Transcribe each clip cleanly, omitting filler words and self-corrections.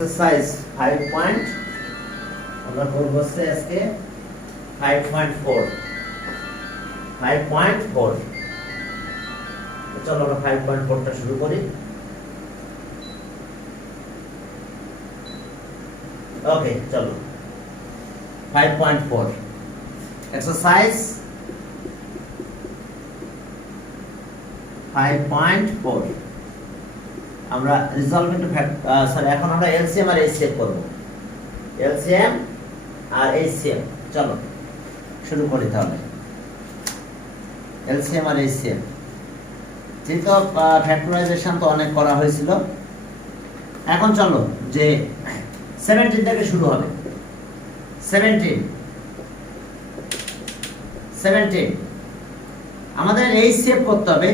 exercise 5 point আমরা করব হচ্ছে আজকে 5.4 চলো আমরা 5.4 টা শুরু করি। ওকে চলো 5.4 exercise 5.4 আমরা রিজলভিং টু সরি এখন আমরা এলসিএম আর এইচসিএফ করব। এলসিএম আর এইচসিএফ চলো শুরু করি তাহলে। এলসিএম আর এইচসিএফ যেহেতু ফ্যাক্টরাইজেশন তো অনেক করা হয়েছিল, এখন চলো যে 17 থেকে শুরু হবে। 17 আমাদের এইচসিএফ করতে হবে,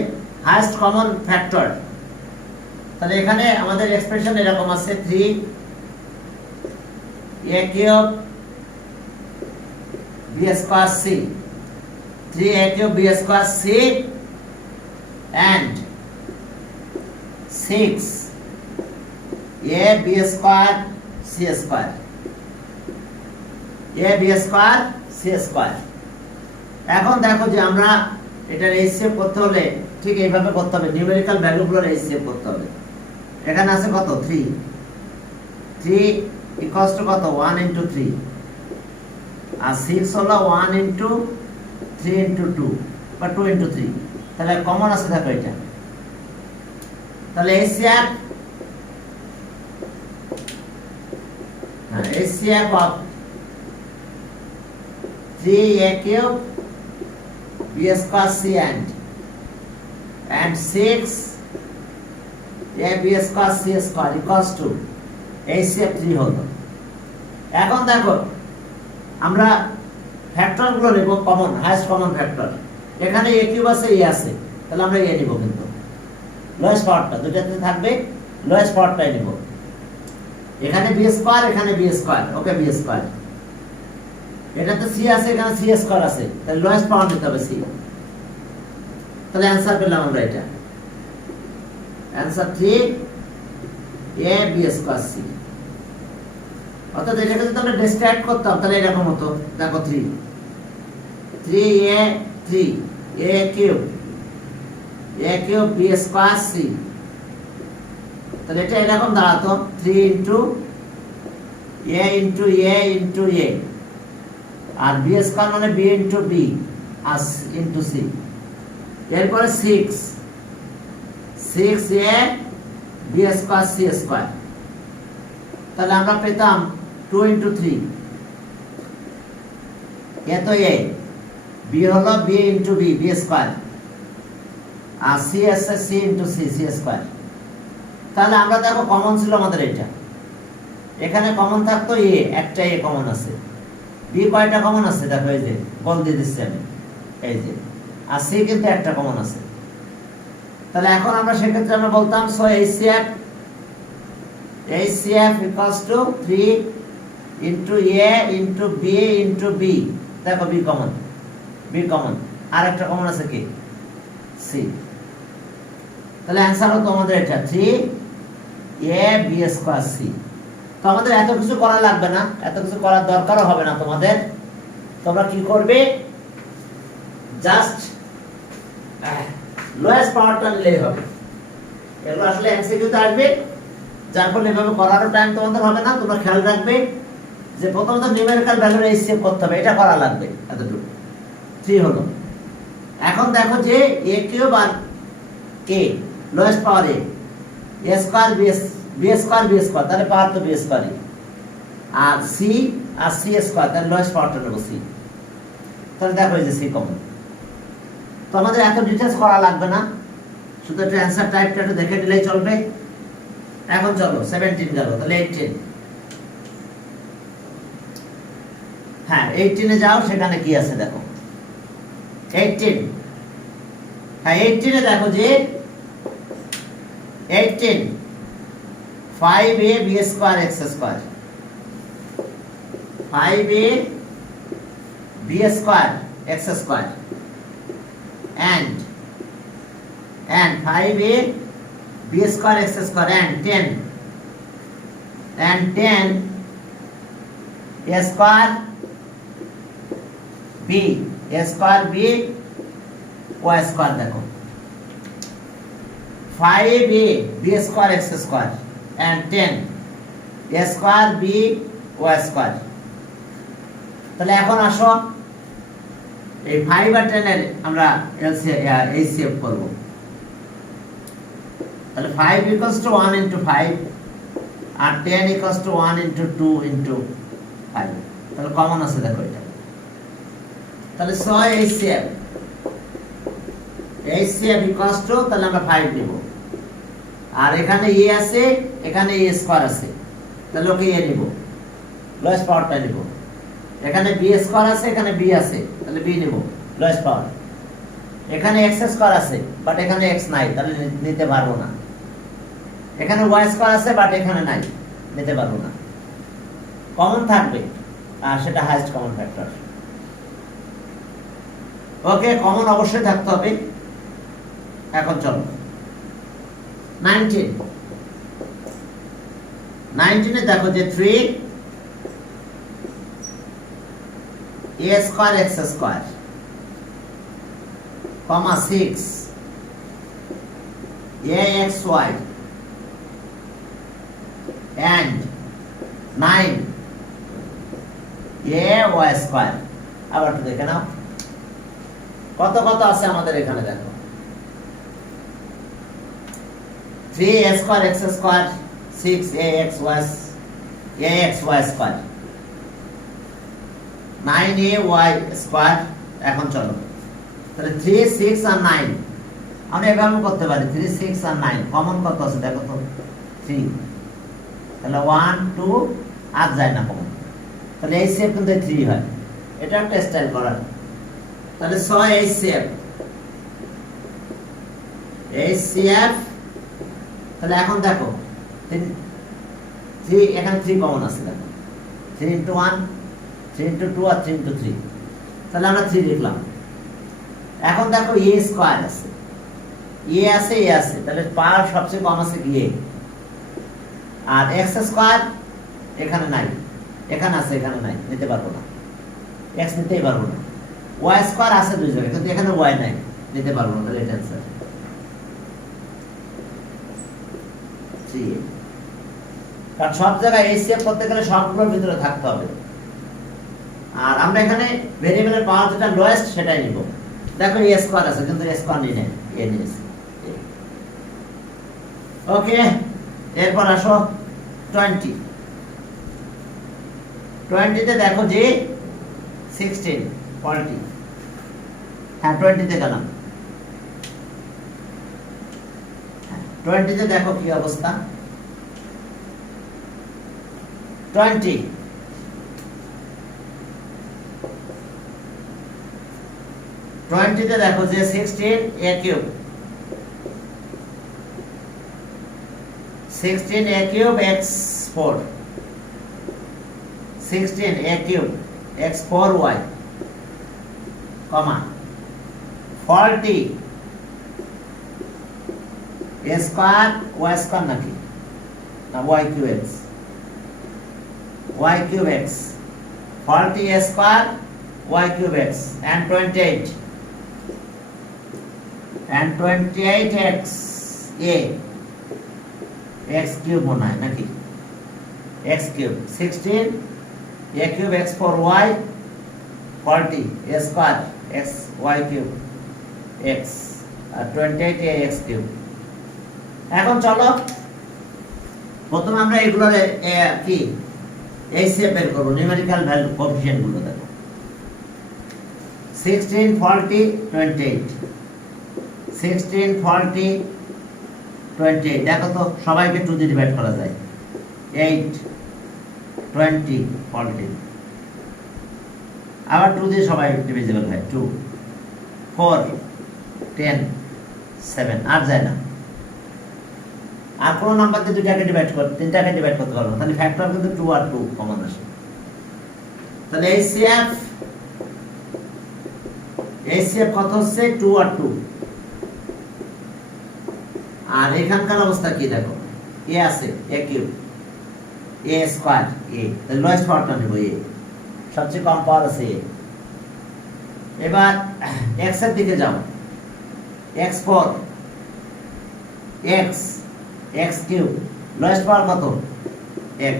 হাইয়েস্ট কমন ফ্যাক্টর। তাহলে এখানে আমাদের এক্সপ্রেশন এরকম আছে 3a cube b square c 3a cube b square c and 6a b square c square a b square c square. এখন দেখো যে আমরা এটার এইচসিএফ করতে হলে ঠিক এইভাবে করতে হবে, নিউমেরিক্যাল ভ্যালুগুলোর এইচসিএফ করতে হবে। এখানে আছে কত 3 ইকুয়ালস টু কত 1 ইনটু 3 আর 6 হলো 1 ইনটু 3 ইনটু 2 বা 2 ইনটু 3। তাহলে কমন আছে দেখো এটা। তাহলে HCF of 3a cube b square c and 6 a b square c square equals to HCF 3 হলো। এখন দেখো আমরা ফ্যাক্টরগুলো নেব কমন, হাইয়েস্ট কমন ফ্যাক্টর। এখানে a কিউব আছে a আছে, তাহলে আমরা a নিব, কিন্তু লোয়েস্ট পাওয়ারটা দুটাতে থাকবে, লোয়েস্ট পাওয়ারটাই নিব। এখানে b স্কয়ার এখানে b স্কয়ার, ওকে b স্কয়ার। এটাতে c আছে এখানে c স্কয়ার আছে, তাহলে লোয়েস্ট পাওয়ার নিতে হবে c। তাহলে অ্যানসার পেলাম আমরা এটা, answer 3a b square c। অর্থাৎ এটাকে যদি আমরা ডিসক্রাইব করতাম তাহলে এরকম হতো, দেখো 3a cube b square c, তাহলে এটা এরকম দাঁড়াতো 3 into a into a into a আর b স্কয়ার মানে b ইনটু b আর ইনটু c। এরপরে 6a b square c square, তাহলে আমরা পেতাম 2 ইনটু 3, এ তো a, b হলো b ইনটু b স্কয়ার আর c আছে c ইনটু c স্কয়ার। তাহলে আমরা দেখো কমন ছিল আমাদের এটা, এখানে কমন থাকতো a, একটা a কমন আছে। b কয়টা কমন আছে দেখো, এই যে বল দিয়ে দিচ্ছি আমি, এই যে, আর c কিন্তু একটা কমন আছে। তাহলে এখন আমরা সেক্ষেত্রে আমরা বলতাম so HCF equals to 3 into a into b into b। দেখো b কমন আর একটা কমন আছে কি c। তাহলে অ্যানসার হতো আমাদের এটা 3a b স্কয়ার c। তো আমাদের এত কিছু করা লাগবে না, এত কিছু করার দরকারও হবে না তোমাদের। তোমরা কি করবে, জাস্ট লোয়েস্ট পাওয়ারটা নিলেই হবে। এগুলো আসলে এমসিকিউতে আসবে, যার ফলে এভাবে করারও টাইম তোমাদের হবে না। তোমরা খেয়াল রাখবে যে প্রথমত নিউমেরিক্যাল ভ্যালুর এইচসিএফ করতে হবে, এটা করা লাগবে। এতটুকু 3 হলো। এখন দেখো যে a কিউব আর k lowest power a square b square, তাহলে পাওয়ার তো b স্কয়ার আর c স্কয়ার, তাহলে লোয়েস্ট পাওয়ারটা নেব c। তাহলে দেখো এই যে c কমন। তো আমাদের এত ডিটেইলস করা লাগবে না, শুধু একটা অ্যানসার টাইপটা একটু দেখে নিলেই চলবে। এখন চলো 17 গেল, তাহলে 18। হ্যাঁ 18 এ যাও, সেখানে কি আছে দেখো 18। হ্যাঁ 18 এ দেখো যে 18 5a b square x square, 5a b square x square and 5a b square x square and 10 and 10 a square b y square দেখো 5a b square x square and 10 a square b y square। তাহলে এখন আসো এই 5 আর 10 এর আমরা HCF করব। তাহলে 5 equals to 1 into 5 R 10 equals to 1 into 2 into 5। তাহলে কমন আছে দেখো এটা। তাহলে 6 HCF equals to তাহলে আমরা 5 নিব। আর এখানে a আছে, এখানে a স্কয়ার আছে, তাহলে ওকে a নিব, লোয়েস্ট পাওয়ারটা নিব। এখানে b স্কয়ার আছে, এখানে b আছে, তাহলে b নিব, লোয়েস্ট পাওয়ার। এখানে x স্কয়ার আছে, বাট এখানে x নাই, তাহলে নিতে পারবো না। এখানে y স্কয়ার আছে, বাট এখানে নাই, নিতে পারবো না। কমন থাকবে, আর সেটা হাইয়েস্ট কমন ফ্যাক্টর। ওকে, কমন অবশ্যই থাকতে হবে। এখন চলো 19 এ দেখো যে 3 a square x square comma 6 axy and 9 ay square. আবার একটু দেখে নাও কত কত আছে আমাদের এখানে। দেখো 3 a square x square 6 axy square 9ay square। এখন চলো তাহলে 3 6 আর 9 আমরা এভাবে করতে পারি। 3 6 আর 9 কমন কত আছে দেখো তো 3, তাহলে 1 2 আর যায় না কমন, তাহলে HCF কিন্তু 3 হয়। এটা একটা স্টাইল করার। তাহলে 6 HCF। তাহলে এখন দেখো 3 এখানে 3 কমন আছে, দেখো 3 into 1 3 into 2 আর 3 into 3, তাহলে আমরা 3 লিখলাম। এখন দেখো a স্কয়ার আছে, a আছে, তাহলে পাওয়ার সবচেয়ে কম আছে কি a। আর x স্কয়ার এখানে নাই, এখানে আছে, এখানে নাই, নিতে পারবো না, x নিতেই পারবো না। y স্কয়ার আছে দুই জায়গায়, কিন্তু এখানে y নাই, নিতে পারবো না, তাহলে এটা आंसर। কারণ সব জায়গায় HCF করতে গেলে সবগুলোর ভিতরে থাকতে হবে। আর আমরা এখানে ভেরিয়েবলের পাওয়ার যেটা লোয়েস্ট সেটাই নিব। দেখো a স্কয়ার আছে, কিন্তু a স্কয়ার নিয়ে নেই, a নিয়েছি। ওকে, এরপর আসো 20 তে দেখো যে 16 40। হ্যাঁ 20 তে গেলাম। 20 তে দেখো কি অবস্থা। 20 তে দেখো যে 16 a cube 16 a cube x4y comma 40 a square y square নাকি না y cube x 40 a square y cube x and 28 x a x cube মনে হয় নাকি x cube 16 a cube x4y 40 a square x y cube x আর 28 a x cube. এখন চলো প্রথমে আমরা এগুলোর কি HCF বের করব, নিউমেরিক্যাল ভ্যালু কোএফিশিয়েন্ট গুলো দেখো। 16 40 28 16 40 28 দেখো তো সবাইকে 2 দিয়ে ডিভাইড করা যায়। 8 20 40 আবার 2 দিয়ে সবাই ডিভিজিবল হয়। 2 4 10 7 আর যায় না। আর কোন নাম্বার দিয়ে দুটাকে ডিভাইড করতে তিনটাকে ডিভাইড করতে পারবো, তাহলে ফ্যাক্টর কিন্তু 2 আর 2 কমন আসে। তাহলে HCF কত হচ্ছে 2 আর 2। আর এখানকার অবস্থা কি দেখো, a আছে a কিউব এ স্কয়ার এ, তাহলে লোয়েস্ট পাওয়ারটা নেব এ, সবচেয়ে কম পাওয়ার আছে এ। এবার এক্স এর দিকে যাও, x4 x কিউব, লোয়েস্ট পাওয়ার কত x।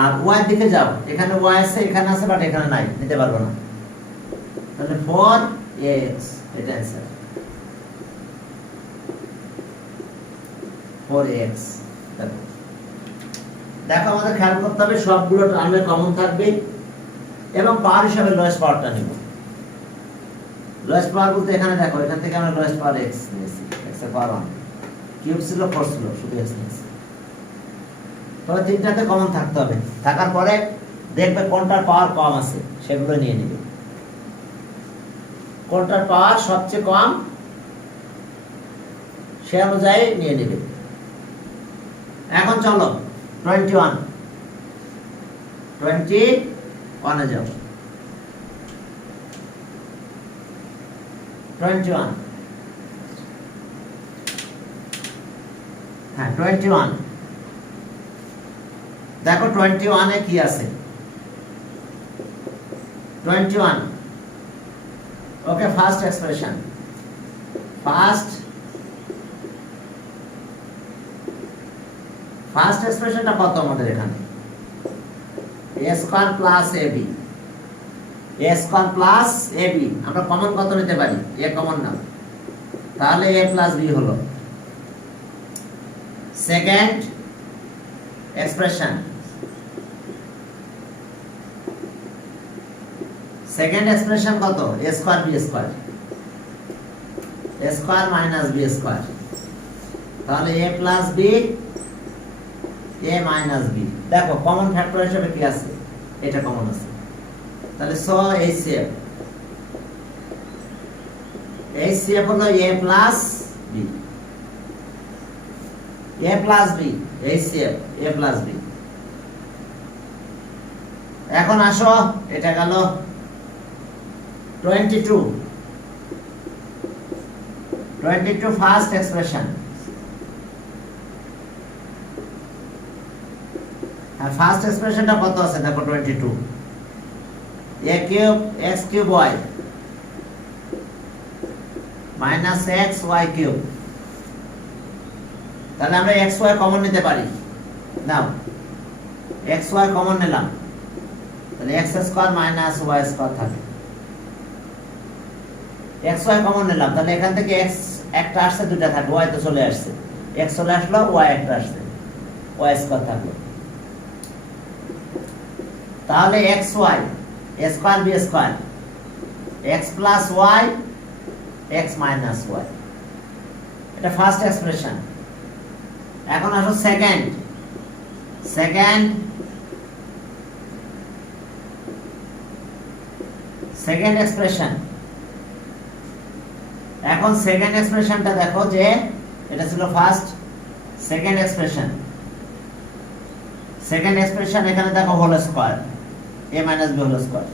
আর y এর দিকে যাও, এখানে y আছে এখানে আছে বাট এখানে নাই, নিতে পারবো না, তাহলে 4x, এটা অ্যান্সার 4x। দেখো আমাদের খেয়াল করতে হবে সবগুলো টার্মে কমন থাকবে এবং পাওয়ার হিসাবে লোয়েস্ট পাওয়ারটা নিব। লোয়েস্ট পাওয়ার বলতে এখানে দেখো, এখান থেকে আমরা লোয়েস্ট পাওয়ার x নিয়েছি, x এর পাওয়ার 1, কিউব ছিল 4 ছিল, শুধু x নিয়েছি। তবে তিনটাতে কমন থাকতে হবে, থাকার পরে দেখবে কোনটার পাওয়ার কম আছে সেগুলো নিয়ে নেবে, কোনটার পাওয়ার সবচেয়ে কম সে অনুযায়ী নিয়ে নেবে। এখন চলো 21 এ যাও, 21, হ্যাঁ 21 দেখো 21 এ কি আছে, 21 ওকে ফার্স্ট এক্সপ্রেশন, ফার্স্ট এক্সপ্রেশনটা কত আমাদের এখানে, a square plus ab, a square plus ab, আমরা কমন কত নিতে পারি, a কমন না, তাহলে a প্লাস b হলো সেকেন্ড এক্সপ্রেশন। সেকেন্ড এক্সপ্রেশন কত, a square b square, a square minus b square, তাহলে a plus b a minus b। দেখো কমন ফ্যাক্টর হিসেবে কি আছে, এটা কমন আছে, তাহলে সো HCF হলো a plus b, a plus b, HCF a plus b। এখন আসো এটা গেল 22 ফার্স্ট এক্সপ্রেশন, আর ফার্স্ট এক্সপ্রেশনটা কত আছে দেখো 22, a cube x cube y minus x y cube, তাহলে আমরা x y কমন নিতে পারি, নাও x y কমন নিলাম, তাহলে x square minus y square থাকে, x y কমন নিলাম, তাহলে এখান থেকে x একটা আসছে দুটো থাকে, y তো চলে আসছে, x চলে আসলো y একটা আসছে, y স্কয়ার থাকলো, তাহলে xy a square b square x plus y x minus y, এটা ফার্স্ট এক্সপ্রেশন। এখন আসো সেকেন্ড এক্সপ্রেশন। এখন সেকেন্ড এক্সপ্রেশনটা দেখো যে এটা ছিল ফার্স্ট, সেকেন্ড এক্সপ্রেশন এখানে দেখো whole square, a minus b whole square,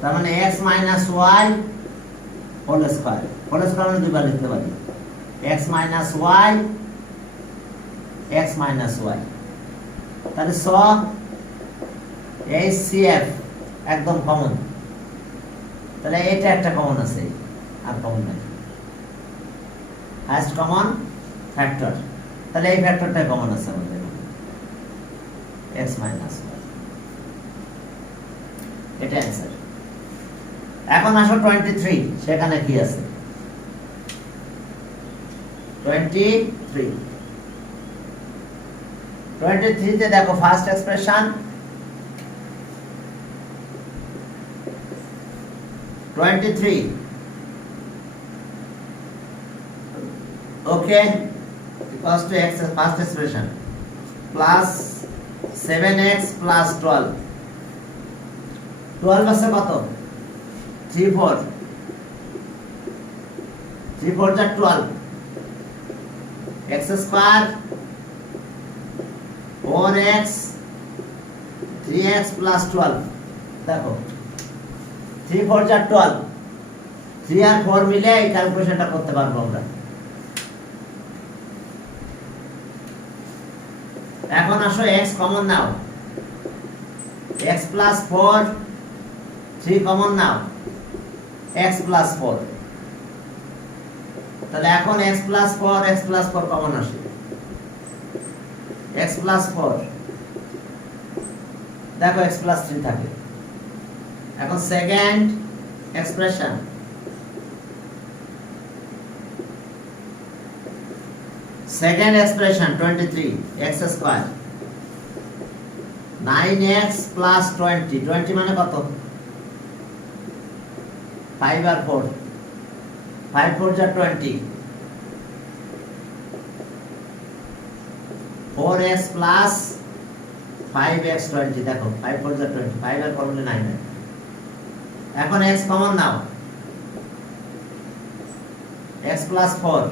তার মানে x minus y whole square, মানে দুইবার লিখতে পারি, x মাইনাস y তাহলে সো HCF একদম কমন, তাহলে এটা একটা কমন আছে, আর কমন নাই, হাইয়েস্ট কমন ফ্যাক্টর, তাহলে এই ফ্যাক্টরটা কমন আছে আমাদের x মাইনাস y, এটা অ্যান্সার। এখন আসো 23, সেখানে কি আছে 23 তে দেখো first expression, 23 okay equals to x first expression plus 7x plus 12 আছে কত 3 4 যা 12, x square 4x 3x plus 12, দেখো 3 4 যা 12, 3 আর 4 মিলে এই ক্যালকুলেশনটা করতে পারবো আমরা। এখন আসো x কমন নাও, x প্লাস 4 3 কমন নাও, x প্লাস 4, তাহলে এখন x প্লাস 4 কমন আসে, x প্লাস 4 দেখো x প্লাস 3 থাকে। এখন second expression, second expression 23 x square 9x plus 20 মানে কত 5 আর 4 5 4 যা 20 4x প্লাস 5x 20 দেখো 5 4 যা 20 5 আর 4 হলে 9 এখন x কমন নাও, x প্লাস 4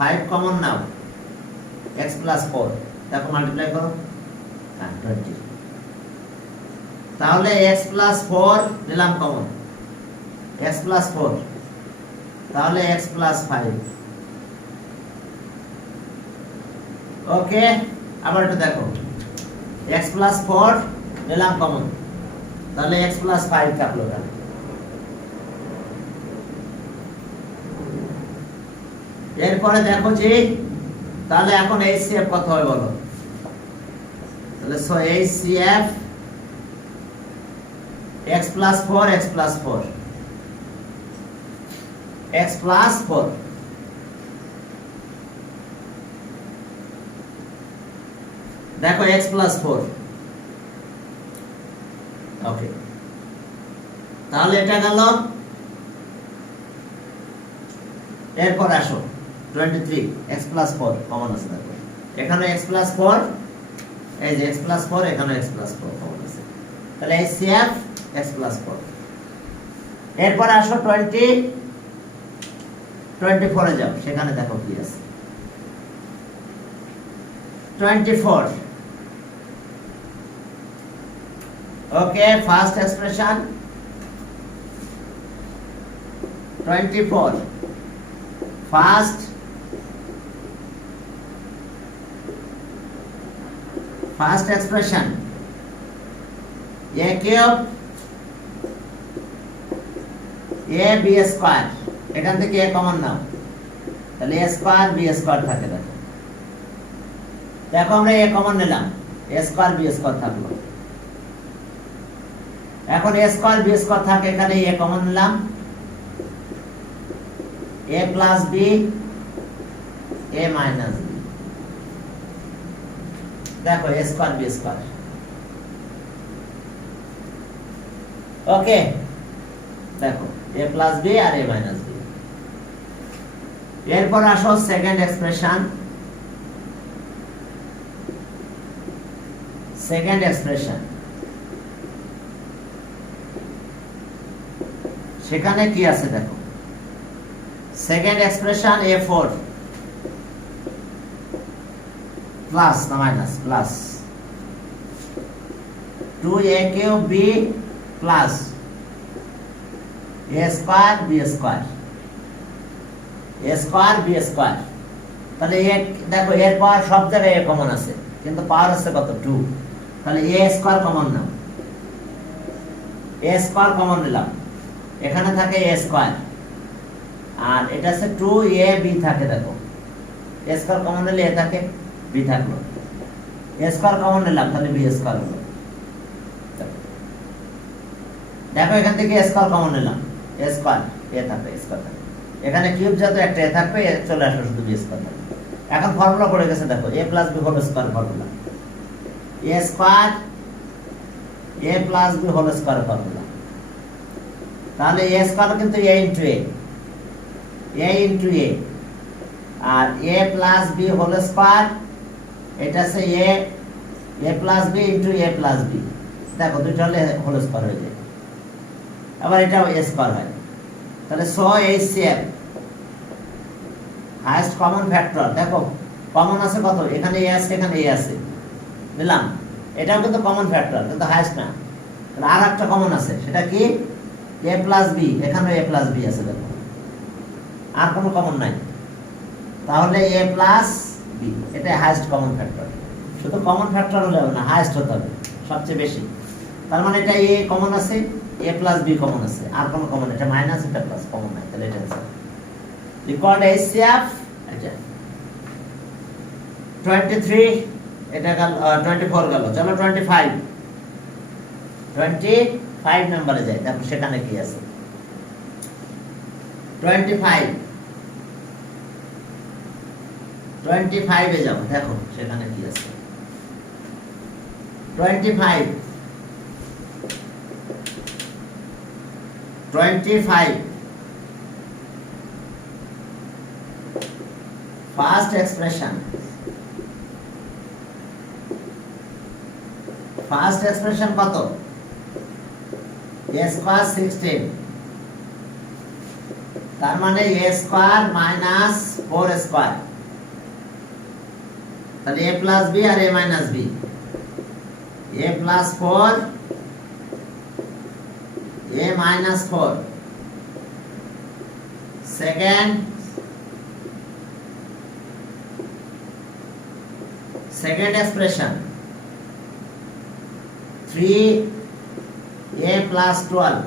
5 কমন নাও, x প্লাস 4 দেখো মাল্টিপ্লাই করো 20, তাহলে x প্লাস 4 নিলাম কমন, x প্লাস 4 তাহলে x প্লাস 5। ওকে, আবার একটু দেখো x প্লাস 4 নিলাম কমন, তাহলে x প্লাস 5 থাকলো। এরপরে দেখো যে তাহলে এখন HCF কত হয় বলো, তাহলে so HCF x plus 4 x plus 4 x plus 4 দেখো x প্লাস 4। ওকে, তাহলে এটা গেল। এরপর আসো 23 x প্লাস 4 কমন আছে দেখো, এখানে x প্লাস 4, এই যে x প্লাস 4, এখানে x প্লাস 4 কমন আছে, তাহলে HCF x প্লাস 4। এরপর আসো 24 এ যাও, সেখানে দেখো কি আছে 24। Okay, first expression 24 first expression a cube a b square, এখান থেকে a কমন নাও, তাহলে a স্কয়ার b স্কয়ার থাকে। দেখো দেখো আমরা a কমন নিলাম, a স্কয়ার b স্কয়ার থাকলো। এখন a স্কয়ার b স্কয়ার থাকে, এখানে a কমন নিলাম, a plus b a minus b, দেখো a square b square. Okay, দেখো a প্লাস b আর a মাইনাস b। এরপর আসো সেকেন্ড এক্সপ্রেশন, সেকেন্ড এক্সপ্রেশন সেখানে কি আছে দেখো, সেকেন্ড এক্সপ্রেশন a4 প্লাস না minus plus 2a cube b plus a square b square, a square b square. তাহলে দেখো এর পাওয়ার সব জায়গায় a কমন আছে, কিন্তু পাওয়ার আছে কত 2, তাহলে a square common now, a square common নিলাম, এখানে থাকে a স্কয়ার আর এটা আছে 2ab থাকে। দেখো a স্কয়ার কমন নিলে a থাকে, b থাকলো, a স্কয়ার কমন নিলাম, তাহলে b স্কয়ার হলো। দেখো এখান থেকে a স্কয়ার কমন নিলাম, a স্কয়ার a থাকবে, a স্কয়ার থাকবে, এখানে কিউব যত একটা a থাকবে, চলে আসলো শুধু b স্কয়ার থাকবে। এখন ফর্মুলা পড়ে গেছে, দেখো a plus b whole square formula, a square a plus b whole square formula. তাহলে a স্কয়ার কিন্তু a ইনটু a আর a plus b whole square, এটা আছে a plus b into a plus b। দেখো দুটো হলে whole square হয়ে যায়, আবার এটাও a স্কয়ার হয়। তাহলে so HCF highest common factor, দেখো কমন আছে কত, এখানে a আছে, এখানে a আছে, নিলাম, এটাও কিন্তু কমন ফ্যাক্টর, কিন্তু হাইয়েস্ট না। আর একটা কমন আছে, সেটা কি a প্লাস b, এখানে a প্লাস b আছে, দেখো আর কোনো কমন নাই, তাহলে a প্লাস b, এটা হাইয়েস্ট কমন ফ্যাক্টর। শুধু কমন ফ্যাক্টর হলে হবে না, হাইয়েস্ট হতে হবে, সবচেয়ে বেশি। তার মানে এটা এ কমন আছে, এ প্লাস বি কমন আছে, আর কোনো কমন, এটা মাইনাস এটা প্লাস কমন নাই, তাহলে এটা অ্যান্সার। রিকর্ড HCF, এটা 23, এটা গেল 24 গেল। চলো 25 নম্বরে যাই, দেখো সেখানে কি আছে। 25 এ যাও, দেখো সেখানে কি আছে। 25 ফার্স্ট এক্সপ্রেশন, কত? a স্কয়ার 16, তার মানে a স্কয়ার মাইনাস 4 স্কয়ার, তাহলে a প্লাস b আর a minus b, a plus 4 a minus 4, second expression 3a plus 12।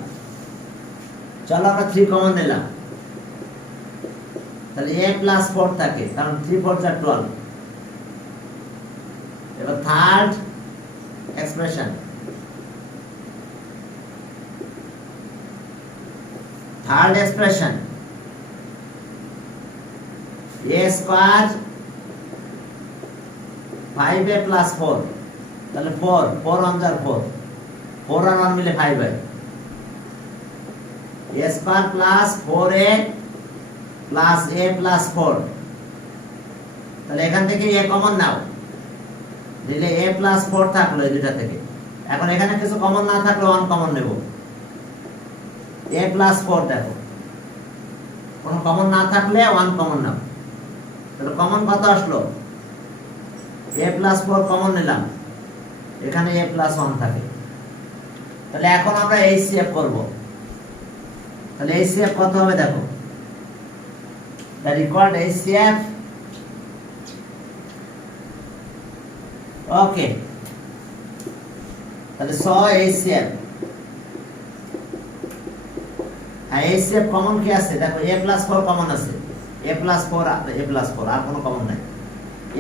চলো আমরা 3 কমন নিলাম, তাহলে a প্লাস 4 থাকে, কারণ 3 4 12। এবার third expression, a square 5a plus 4, তাহলে 4 1 jar 4, 4 আর 1 মিলে 5 হয়। a square plus 4a plus a plus 4, তাহলে এখান থেকে a কমন নাও, দিলে a প্লাস 4 থাকলো এই দুটা থেকে। এখন এখানে কিছু কমন না থাকলে 1 কমন নেব, a প্লাস 4, দেখো কোনো কমন না থাকলে 1 কমন নাও, তাহলে কমন কত আসলো? a প্লাস 4 কমন নিলাম, এখানে a প্লাস 1 থাকে। তাহলে এখন আমরা HCF করব, তাহলে HCF কত হবে দেখো, the record HCF, ওকে। তাহলে HCF, হ্যাঁ HCF কমন কি আছে দেখো, a প্লাস 4 কমন আছে, a প্লাস 4 আর কোনো কমন নাই,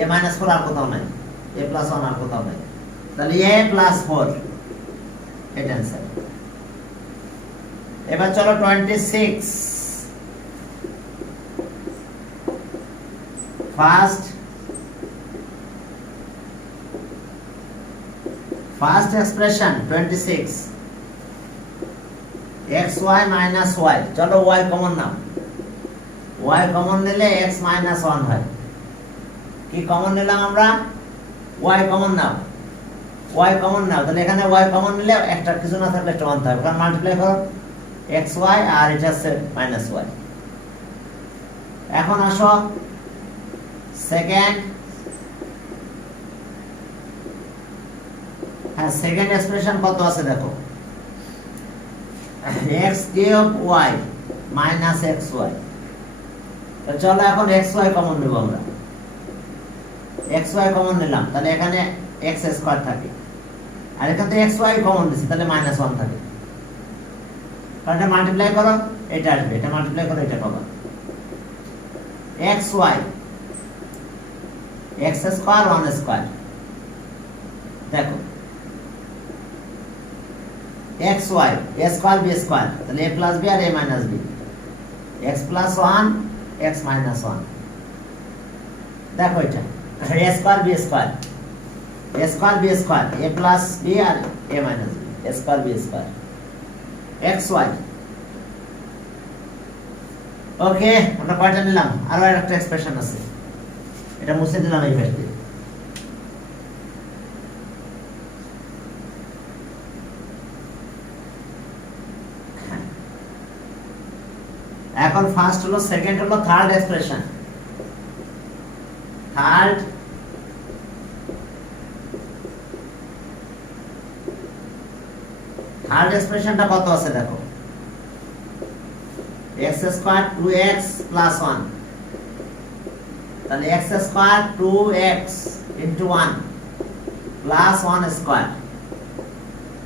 a মাইনাস 4 আর কোথাও নাই, a প্লাস 1 আর কোথাও নাই, তাহলে a প্লাস 4, এটা অ্যান্সার। এবার চলো 26 first expression 26, xy minus y। চলো y কমন নাও, y কমন নিলে x মাইনাস 1 হয়। কি কমন নিলাম আমরা? y কমন নাও, তাহলে এখানে y কমন নিলে একটা কিছু না থাকলে একটা 1 থাকবে, কারণ মাল্টিপ্লাই করো xy আর এটা হচ্ছে মাইনাস y। এখন আসো সেকেন্ড এক্সপ্রেশন কত আছে দেখো, x cube y minus xy। তো চলো এখন xy কমন নেব আমরা, xy কমন নিলাম, তাহলে এখানে x স্কয়ার থাকে, আর এখান থেকে xy কমন দিছি, তাহলে মাইনাস 1 থাকে, কারণ এটা মাল্টিপ্লাই করো এটা আসবে, এটা মাল্টিপ্লাই করো এটা পাবা। xy x স্কয়ার 1 স্কয়ার, দেখো xy a square b square, তাহলে a প্লাস b আর a minus b, x plus 1 x minus 1। দেখো এটা a square b square, a plus b আর a minus b, a square b square, xy। Okay, আমরা কয়টা নিলাম? আরো একটা এক্সপ্রেশন আছে, এটা মুছে দিলাম এই পাশে। এখন ফার্স্ট হলো, সেকেন্ড হলো, থার্ড এক্সপ্রেশন। থার্ড এক্সপ্রেশনটা কত আছে দেখো, x স্কয়ার 2x প্লাস 1, তাহলে x square 2x into 1 plus 1 square,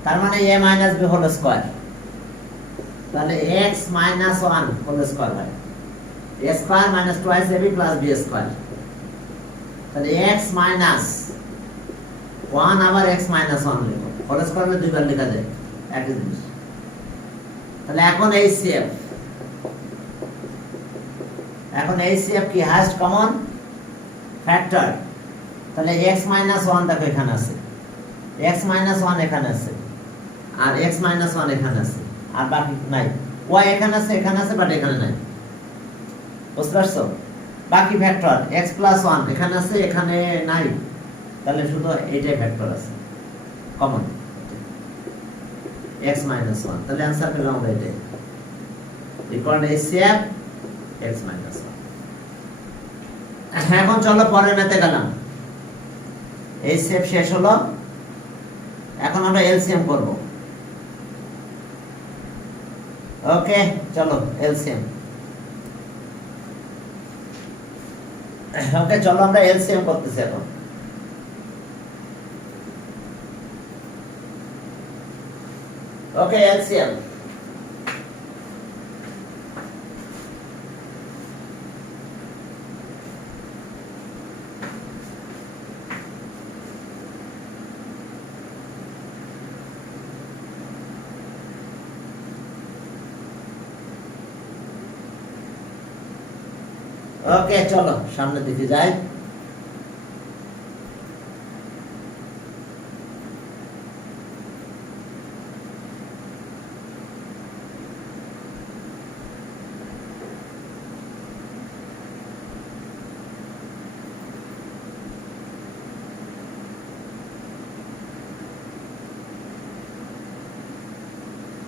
তার মানে a minus b whole square, তাহলে x মাইনাস 1 হোল স্কয়ার হয় a square minus twice ab plus b square, তাহলে x মাইনাস 1 আবার x মাইনাস 1 লিখো, whole square में দুইবার লেখা যায় একই জিনিস। তাহলে এখন HCF, এখন HCF কি হাইয়েস্ট কমন ফ্যাক্টর, তাহলে x মাইনাস 1 দেখো এখানে আছে, x মাইনাস 1 এখানে আছে, আর x মাইনাস 1 এখানে আছে, আর বাকি নাই, y এখানে আছে বাট এখানে নাই, বুঝতে পারছো? বাকি ফ্যাক্টর x প্লাস 1 এখানে আছে, এখানে নাই, তাহলে শুধু এইটাই ফ্যাক্টর আছে কমন x মাইনাস 1, তাহলে आंसर পেলাম আমরা এটাই, ইকুয়াল HCF x মাইনাস 1। এখন চলো পরের ম্যাথে গেলাম, HCF শেষ হলো, এখন আমরা LCM করব। ওকে চলো LCM, ওকে চলো আমরা LCM করতেছি এখন। ওকে LCM, ওকে চলো সামনের দিকে যাই।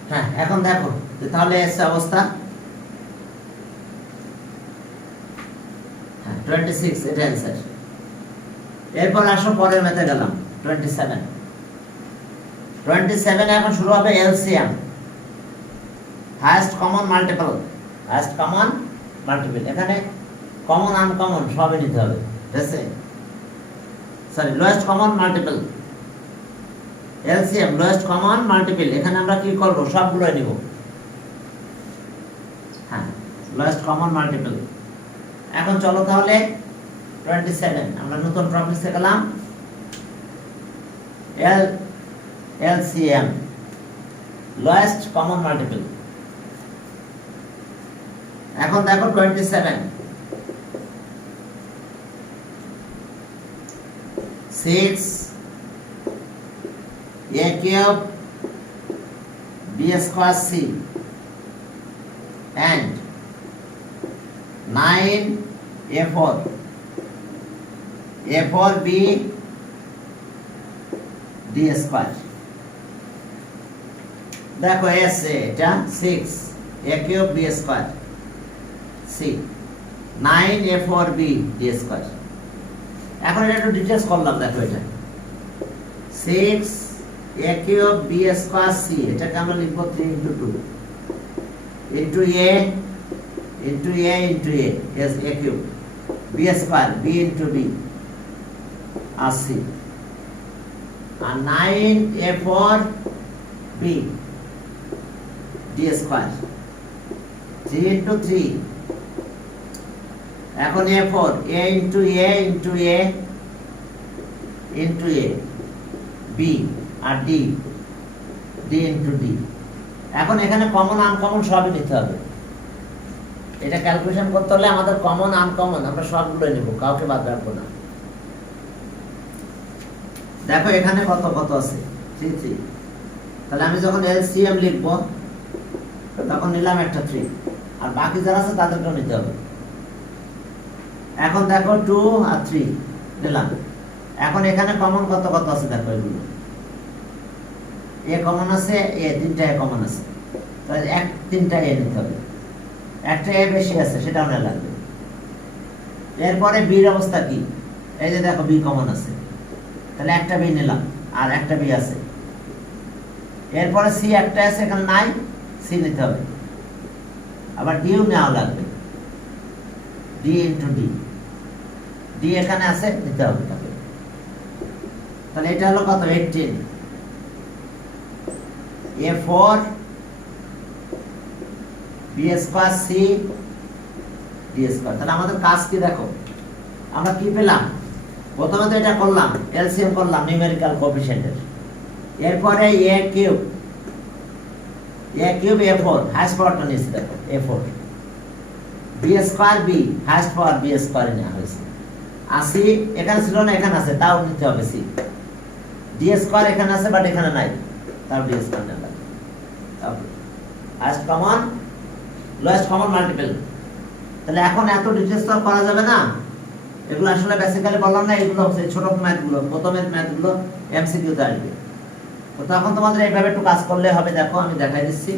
হ্যাঁ এখন দেখো তাহলে এসে অবস্থা 26, এটা অ্যানসার। এরপর আসো পরের ম্যাথে গেলাম 27 এখন শুরু হবে LCM, highest common multiple, highest common multiple, এখানে কমন আনকমন সবই নিতে হবে, ঠিক আছে? Sorry lowest common multiple, LCM lowest common multiple, এখানে আমরা কি করব সবগুলো নিব, হ্যাঁ লোয়েস্ট কমন মাল্টিপল। এখন চলো তাহলে 27 আমরা নতুন প্রবলেমে গেলাম, LCM লোয়েস্ট কমন মাল্টিপল। এখন দেখো 27 6 a cube b square c and 9 a4b d square। দেখো এস এটা 6 a cube b square c 9 a4b d square। এখন এটা একটু ডিটেইলস করলাম, দেখো এটা 6 a cube b square c, এটাকে আমরা লিখব 3 into 2 into a into a into a is a cube, b square b into b R c, R 9 a4 b d square 3 into 3, এখন a4 a into a into a into a b R d d into d। এখন এখানে common uncommon সবই নিতে হবে, এটা calculation করতে হলে আমাদের কমন আনকমন আমরা সবগুলো নেব, কাউকে বাদ রাখবো না। দেখো এখানে কত কত আছে 3 3, তাহলে আমি যখন LCM লিখব তখন নিলাম একটা 3, আর বাকি যারা আছে তাদেরকেও নিতে হবে। এখন দেখো 2 আর 3 নিলাম, এখন এখানে কমন কত কত আছে দেখো, এগুলো এ কমন আছে, এ তিনটা এ কমন আছে, তাহলে তিনটা এ নিতে হবে, একটা এ বেশি আছে সেটাও না লাগবে। এরপরে বির অবস্থা কি, এই যে দেখো বি কমন আছে, তাহলে একটা বি নিলাম আর একটা বি আছে। এরপরে সি একটা আছে, এখানে নাই, সি নিতে হবে, আবার ডিও নেওয়া লাগবে, ডি ইন্টু ডি, ডি এখানে আছে নিতে হবে তাকে। তাহলে এটা হলো কত 18 a4 b square c d square. তাহলে আমাদের কাজ কি দেখো, আমরা কি পেলাম? প্রথমে তো এটা করলাম, এলসিএম করলাম নিউমেরিক্যাল কোএফিসিয়েন্টের। এরপরে a কিউব a4 হাইস্ট পাওয়ারটা নিয়েছি দেখো a4 b square b highest power b square নেওয়া হয়েছে। আসি এখানে ছিল না, এখানে আছে, তাও নিতে হবে c। d স্কয়ার এখানে আছে বাট এখানে নাই, তাও d স্কয়ার নেওয়া লাগবে। তারপর highest common lowest common multiple. তাহলে এখন এত ডিটেইলস তো করা যাবে না, এগুলো আসলে বেসিক্যালি বললাম না, এগুলো হচ্ছে ছোট ম্যাথগুলো, প্রথমের ম্যাথগুলো এমসিকিউ তে আসবে। তো তখন তোমাদের এইভাবে একটু কাজ করলে হবে। দেখো আমি দেখাই দিচ্ছি।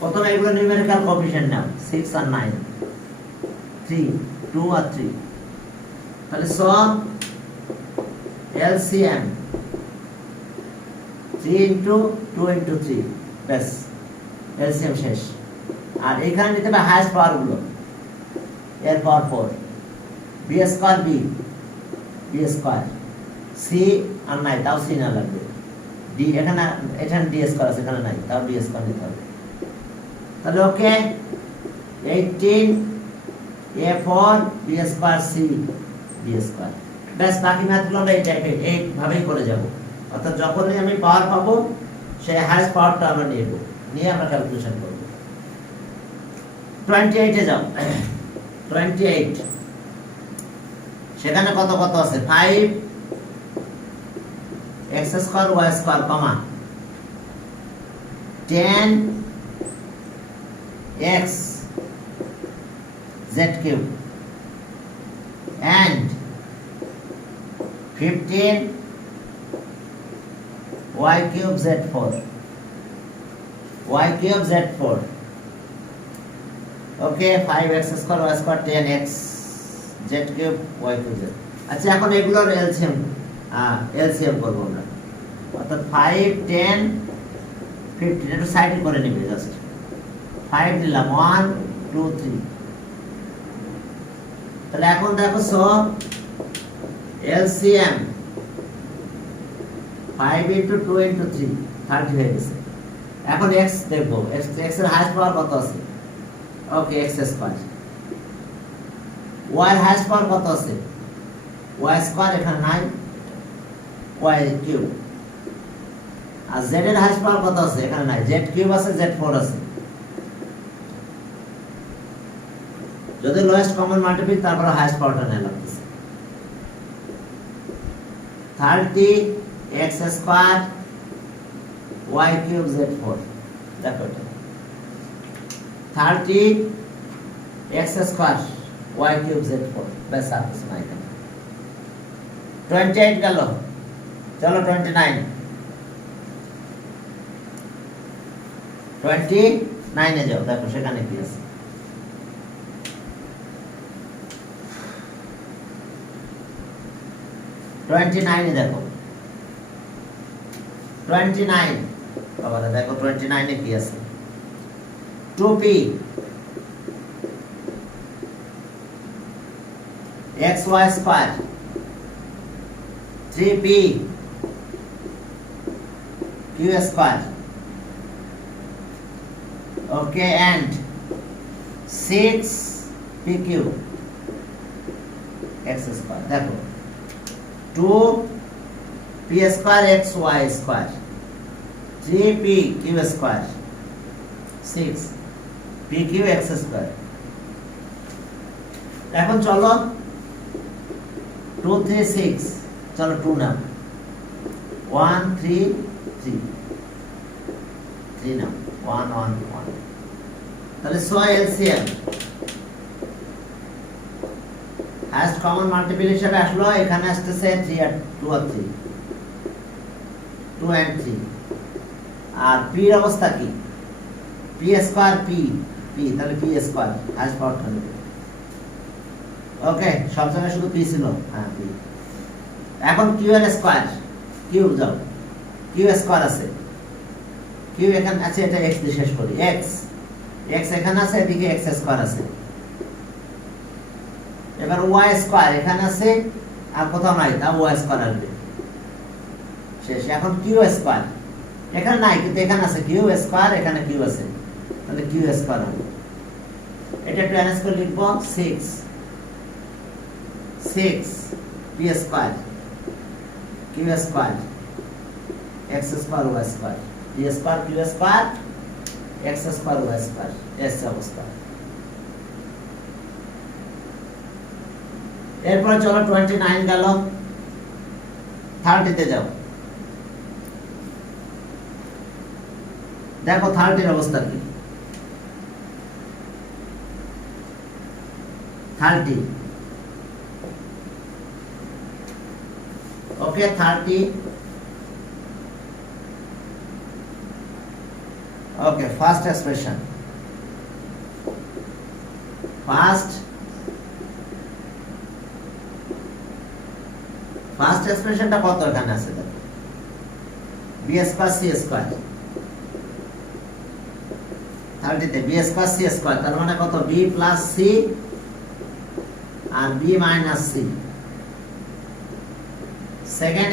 প্রথমে এগুলো নিউমেরিক্যাল কোএফিসিয়েন্ট নাও, 6 আর 9, 3 2 আর 3। তাহলে সব এলসিএম 3 ইনটু 2 ইনটু 3, ব্যাস এলসিএম শেষ। আর এখানে নিতে হবে হাইয়েস্ট পাওয়ার গুলো, এর power 4 b square b square c আর নাই, তাও সি না লাগবে। ডি এখানে ডি স্কয়ার আছে, এখানে নাই, তাও ডি স্কয়ার নিতে হবে। তাহলে ওকে 18 a4 b square c d square. ব্যাস বাকি ম্যাথগুলো আমরা এই টাইপের এইভাবেই করে যাব। অর্থাৎ যখনই আমি পাওয়ার পাবো সেই হাইয়েস্ট পাওয়ারটা আমরা নিয়ে নেব, নিয়ে আমরা ক্যালকুলেশন করব। 28 এ যাও। 28 সেখানে কত কত আছে? 5 x square y square comma 10 x z cube and 15 y cube z4 y cube z4 okay 5x square y square 10x z cube y cube z। আচ্ছা এখন এগুলোর এলসিএম করব আমরা। অর্থাৎ 5 10 15 একটু সাইডে করে নিবে, জাস্ট 5 দিলাম 1 2 3। তাহলে এখন দেখো সব এলসিএম 5 ইনটু 2 ইনটু 3 30 হয়ে গেছে। এখন x দেখবো, x এর হাইয়েস্ট পাওয়ার কত আছে? ওকে x স্কয়ার। y এর হাইয়েস্ট পাওয়ার কত আছে? y স্কয়ার এখানে নাই, y কিউব। আর z এর হাইয়েস্ট পাওয়ার কত আছে? এখানে নাই, z কিউব আছে, z4 আছে। যদি লোয়েস্ট কমন মাল্টিপল তারপর হাইয়েস্ট পাওয়ারটা নেওয়া লাগতেছে। 30 x square y cube z4। দেখো এটা 30 x square y cube z4, ব্যাস আর কিছু নাই এখানে। 28 গেল, চলো 29 এ যাও। দেখো সেখানে কি আছে। 29 এ দেখো 29 বাবারে, দেখো 29 এ কি আছে? 2p xy square 3p q square okay and 6pq x square. দেখো 2p square xy square 3pq square 6pq x square. এখন চলো 2 3 6, চলো 2 নাও 1 3 3 3 নাও 1 1 1। তাহলে so LCM highest common multiple হিসেবে আসলো, এখানে আসতেছে 3 আর 2 আর 3 2 and 3। আর p এর অবস্থা কি? p স্কয়ার p তাহলে p স্কয়ার হাইয়েস্ট পাওয়ারটা নেবে। ওকে সব জায়গায় শুধু p ছিল, হ্যাঁ p। এখন q এর স্কয়ার, কিউব যাও, q স্কয়ার আছে, q এখানে আছে, এটা x দিয়ে শেষ করি। x এখানে আছে, এদিকে x স্কয়ার আছে। এবার y স্কয়ার এখানে আছে আর কোথাও নাই, তাও y স্কয়ার আসবে। শেষ। এখন কিউ স্কয়ার এখানে নাই, কিন্তু এখানে আছে কিউ স্কয়ার, এখানে কিউ আছে, তাহলে কিউ স্কয়ার হবে। এটা একটু অ্যারেঞ্জ করে লিখবো 6 p square q square x square y square, p square q square x square y square, এস অবস্থা। এরপরে চলো 29 গেল, 30 তে যাও। দেখো 30 এর অবস্থা কি। 30 ওকে 30 ওকে ফার্স্ট এক্সপ্রেশন, ফার্স্ট এক্সপ্রেশনটা কত এখানে আছে দেখো, বি স্কয়ার সি স্কয়ার, 30 তে বি স্কয়ার সি স্কয়ার, তার মানে কত বি প্লাস সি আর বি মাইনাস সি। সেকেন্ড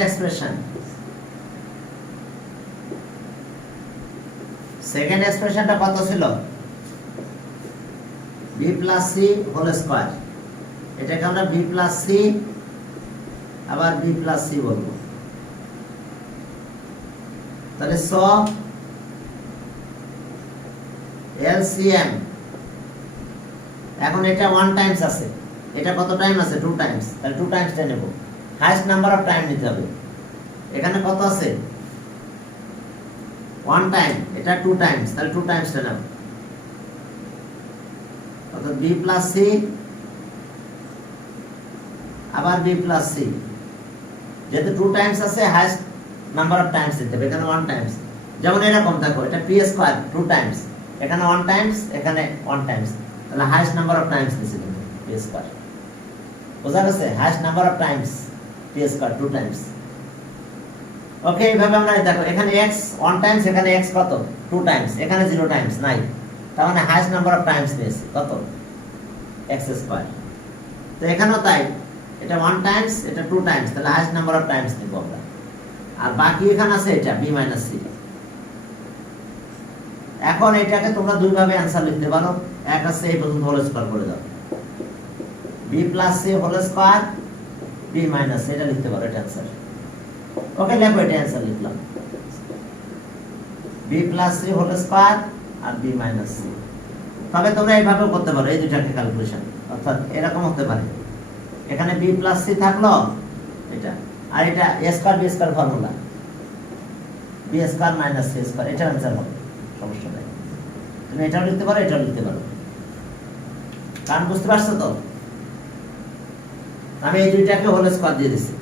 এক্সপ্রেশনটা কত ছিল, b plus c whole square, এটাকে আমরা বি প্লাস সি আবার বি প্লাস সি বলবো। তাহলে সব এলসিএম, এখন এটা 1 টাইমস আছে, এটা কত টাইম আছে 2 টাইমস, তাহলে 2 টাইমসটা নেব, হাইয়েস্ট নাম্বার অফ টাইম নিতে হবে। এখানে কত আছে 1 টাইম, এটা 2 টাইমস, তাহলে 2 টাইমসটা নেব, অর্থাৎ বি প্লাস সি আবার বি প্লাস সি, যেহেতু 2 টাইমস আছে হাইয়েস্ট নাম্বার অফ টাইমস দিতে হবে, এখানে 1 টাইমস। যেমন এরকম দেখো, এটা পি স্কয়ার 2 টাইমস, এখানে 1 টাইমস, এখানে 1 টাইমস, তাহলে হাইয়েস্ট নাম্বার অফ টাইমস দিছি পি স্কয়ার। বোঝা গেছে, highest number of times p square 2 times. Okay, এইভাবে আমরা দেখো এখানে x 1 টাইমস, এখানে x কত 2 টাইমস, এখানে 0 টাইমস নাই, তার মানে হাইয়েস্ট নাম্বার অফ টাইমস দিয়েছি কত x স্কয়ার। তো এখানেও তাই, এটা 1 টাইমস, এটা 2 টাইমস, তাহলে হাইয়েস্ট নাম্বার অফ টাইমস নিব আমরা। আর বাকি এখানে আছে এটা b মাইনাস c। এখন এটাকে তোমরা দুই ভাবে आंसर লিখতে পারো, এক আছে এই পর্যন্ত হোল স্কয়ার করে দাও, b plus c whole square b minus এটা লিখতে পারো, এটা आंसर। ওকে, লেখো এটা आंसर লিখলাম, b plus c whole square আর b মাইনাস c। তবে তোমরা এইভাবে করতে পারো, এই দুটাকে ক্যালকুলেশন, অর্থাৎ এরকম হতে পারে, এখানে b প্লাস c থাকলো এটা, আর এটা a square b square formula, b square minus c square, এটা आंसर হবে, সমস্যা নাই। তুমি এটাও লিখতে পারো, এটাও লিখতে পারো, কারণ বুঝতে পারছো তো, আমি এই দুইটাকে হোল স্কয়ার দিয়ে দিছি,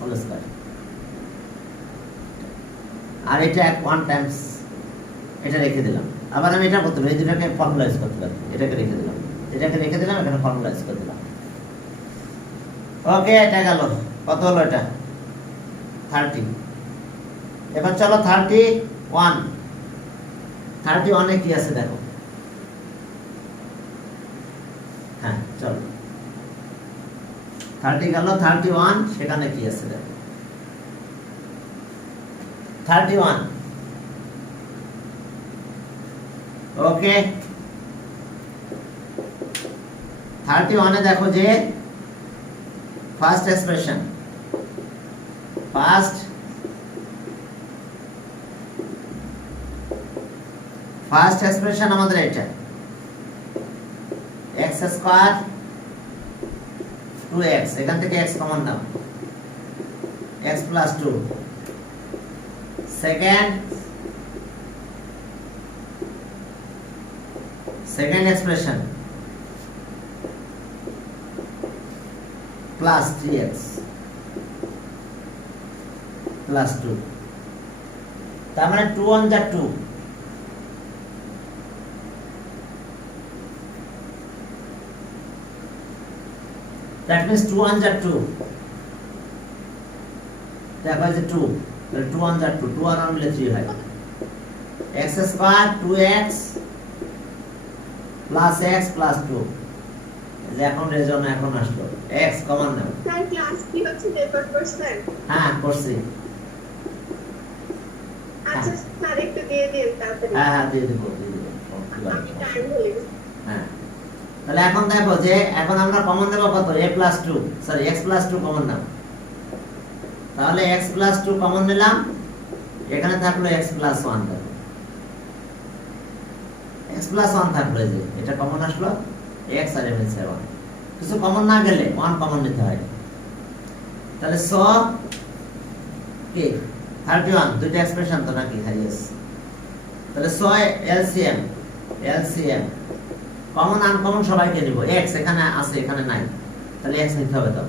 হোল স্কয়ার, আর এটা 1 টাইমস, এটা রেখে দিলাম। আবার আমি এটা করতে পারি, এই দুটাকে ফর্মুলাইজ করতে পারি, এটাকে রেখে দিলাম, এখানে ফর্মুলাইজ করে দিলাম। ওকে, এটা গেল, কত হলো এটা 30। এবার চলো 31 এ কি আছে দেখো, হ্যাঁ চলো 30 গেল, 31 সেখানে কি আছে দেখো, 31 ওকে, 31 এ দেখো যে ফার্স্ট এক্সপ্রেশন, ফার্স্ট এক্সপ্রেশন আমাদের এটা x স্কয়ার 2x, এখান থেকে x কমন নাও, x plus 2। Second expression plus 3x plus 2, তার মানে 2 1 যা 2, that means 2 1 যা 2, দেখো যে 2, তাহলে 2 1 যা 2, 2 আর 1 মিলে 3 হয়, x square 2x plus x plus 2, যে এখন রেজন এখন আসলো x কমন নাও স্যার ক্লাস কি হচ্ছে রেকর্ড করছেন? হ্যাঁ করছি আচ্ছা স্যার একটু দিয়ে দিন তাড়াতাড়ি। হ্যাঁ দিয়ে দেবো আমি টাইম হয়ে গেছে। হ্যাঁ তাহলে এখন দেখো যে এখন আমরা কমন নেব কত a plus 2 sorry x plus 2 common নাও তাহলে x প্লাস 2 কমন নিলাম এখানে থাকলো x প্লাস 1 দেখো x প্লাস 1 থাকলো এই যে এটা কমন আসলো x আর m এর 1 কিছু কমন না গেলে 1 কমন নিতে হয় তাহলে স কি 31 দুইটা এক্সপ্রেশন তো নাকি হাইয়েস তাহলে স এলসিএম কমন আনকমন সবাইকে নিব x এখানে আছে এখানে নাই তাহলে x নিতে হবে তো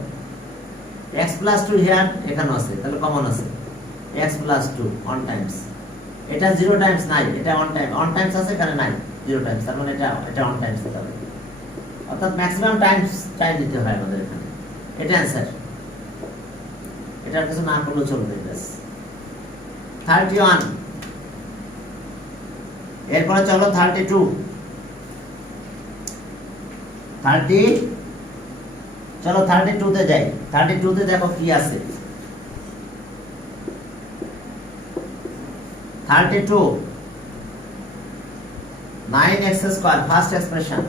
x প্লাস 2 হিয়ার এখানে আছে তাহলে কমন আছে x প্লাস 2 অন টাইমস এটা 0 টাইমস নাই এটা অন টাইমস আছে এখানে নাই 0 টাইমস তার মানে এটা অন টাইমস দিতে হবে অর্থাৎ ম্যাক্সিমাম টাইম দিতে হয় আমাদের এখানে এটা অ্যানসার এটা কিছু না করলে চলবে বাস 31 এরপরে চলো 32 চলো 32 তে যাই 32 তে দেখো কি আছে 32 9x square first expression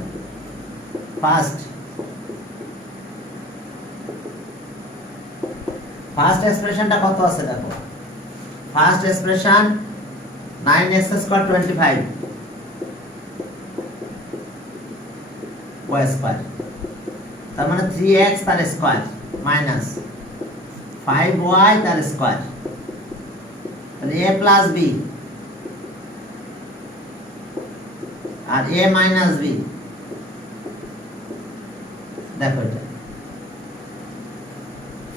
first এক্সপ্রেশনটা কত আছে দেখো first expression 9x square 25 y square তার মানে 3x তার স্কয়ার মাইনাস 5y তার স্কয়ার তাহলে a প্লাস b আর a মাইনাস b দেখো এটা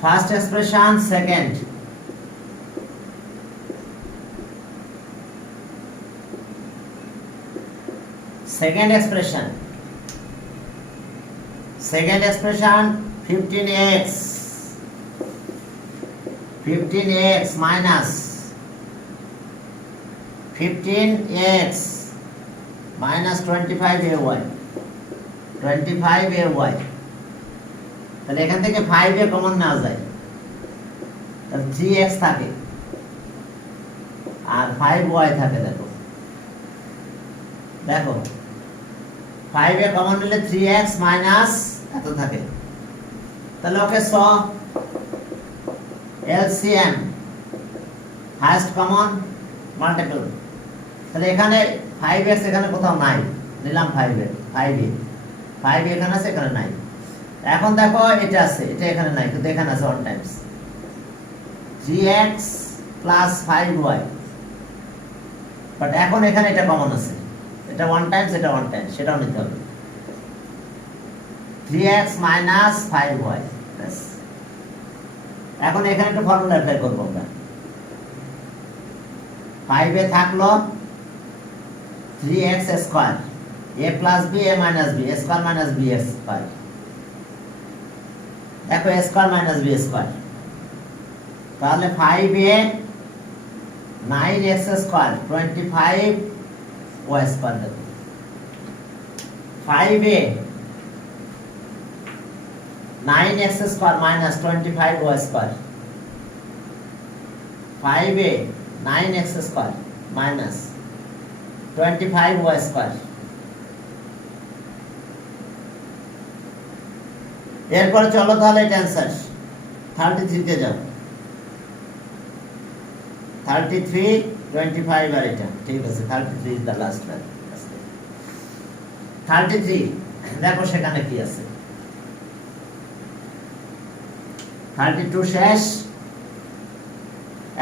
first expression second expression 15x minus 15x minus 25ay তাহলে এখান থেকে 5 এ কমন নেওয়া যায় তাহলে 3x থাকে আর 5y থাকে দেখো 5 এ কমন নিলে 3x মাইনাস এত থাকে তাহলে ওকে স এলসিএম হাইয়েস্ট কমন মাল্টিপল তাহলে এখানে 5x এখানে কোথাও নাই নিলাম 5 এখানে আছে এখানে নাই এখন দেখো এটা আছে এটা এখানে নাই কিন্তু এখানে আছে 1 Times 3x plus 5y but এখন এখানে এটা কমন আছে এটা 1 টাইমস এটা 1 টাইমস সেটাও নিতে হবে 3x minus 5y ব্যাস এখন এখানে একটা ফর্মুলা অ্যাপ্লাই করব আমরা 5 এ থাকলো 3x square a plus b a minus b a square minus b square দেখো a square minus b square তাহলে 5 এ 9x square 25 y square দেখো 5 এ 9x square minus 25y square 5 এ 9x square minus 25y square এরপরে চলো তাহলে এটা answer 33 তে যাও 33 25 আর এটা ঠিক আছে 33 ইজ দা লাস্ট ওয়ান 33 দেখো সেখানে কি আছে 32 শেষ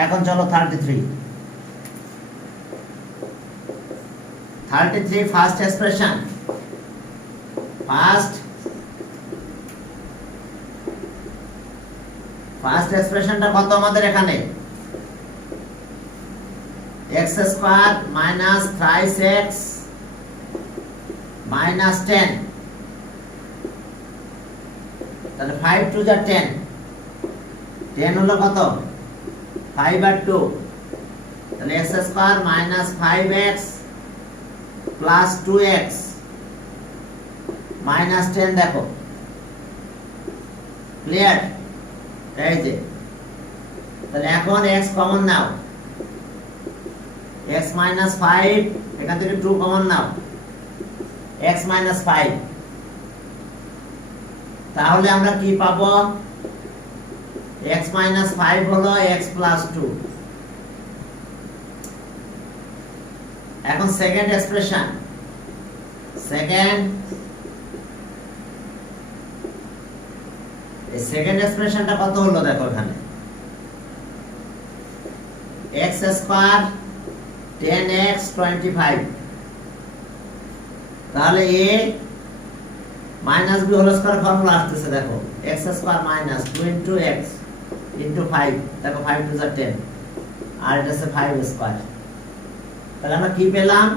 এখন চলো 33 ফার্স্ট এক্সপ্রেশন ফার্স্ট এক্সপ্রেশনটা কত আমাদের এখানে x square minus 3x minus 10 তাহলে 5 টু যা 10 10 হলো কত 5 আর 2 তাহলে x square minus 5x plus 2x minus 10 দেখো ক্লিয়ার? এই যে তাহলে এখন x কমন নাও, x মাইনাস 5 এখান থেকে 2 কমন নাও, x মাইনাস 5, তাহলে আমরা কি পাবো? x মাইনাস 5 হলো x প্লাস 2। এখন সেকেন্ড এক্সপ্রেশন, সেকেন্ড এক্সপ্রেশনটা কত হলো দেখো এখানে, x স্কয়ার 10x 25, তাহলে a minus b whole square formula আসতেছে দেখো, x square minus 2 into x into 5, দেখো 5 টু যা 10 আর এটা হচ্ছে 5 স্কয়ার। তাহলে আমরা কি পেলাম?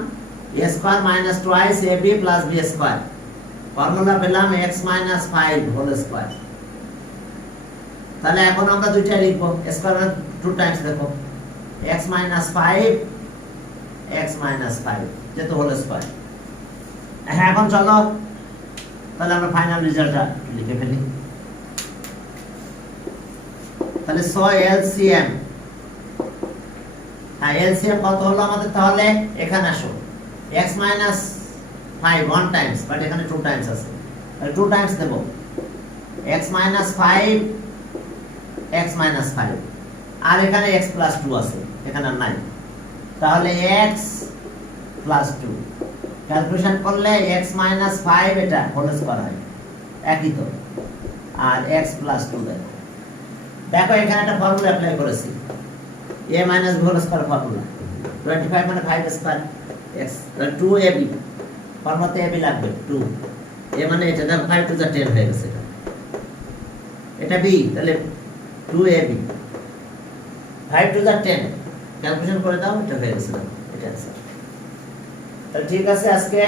a square minus twice ab plus b square, formula পেলাম x মাইনাস 5 হোল স্কয়ার। তাহলে এখন আমরা দুইটা লিখবো, স্কয়ার 2 টাইমস, দেখো x মাইনাস 5 যেহেতু হোল স্কয়ার। হ্যাঁ এখন চলো তাহলে আমরা ফাইনাল রেজাল্টটা লিখে ফেলি। তাহলে সো এলসিএম, হ্যাঁ এলসিএম কত হলো আমাদের? তাহলে এখানে আসো, x মাইনাস 5 1 টাইমস, বাট এখানে 2 টাইমস আছে, তাহলে 2 টাইমস দেব, x মাইনাস 5 আর এখানে x প্লাস 2 আছে, এখানে আর নাই, তাহলে x প্লাস 2 ক্যালকুলেশন করলে x মাইনাস 5 এটা হোল স্কয়ার হয়, একই তো, আর x প্লাস 2 দেখো, দেখো এখানে একটা ফর্মুলা অ্যাপ্লাই করেছি, a minus b whole square formula, 25 মানে 5 স্কয়ার x, তাহলে 2ab, ফর্মুলাতে ab লাগবে 2, a মানে এটা, দেখো 5 টু যা 10 হয়ে গেছে, এটা b, তাহলে 2ab 5 টু যা 10, ক্যালকুলেশন করে দাও, এটা হয়ে গেছে, এটা আছে। তাহলে ঠিক আছে, আজকে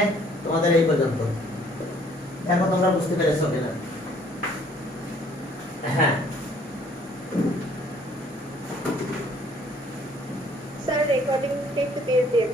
তোমাদের এই পর্যন্ত, দেখো তোমরা বুঝতে পেরেছো কিনা। হ্যাঁ স্যার রেকর্ডিং একটু দিয়ে দিন।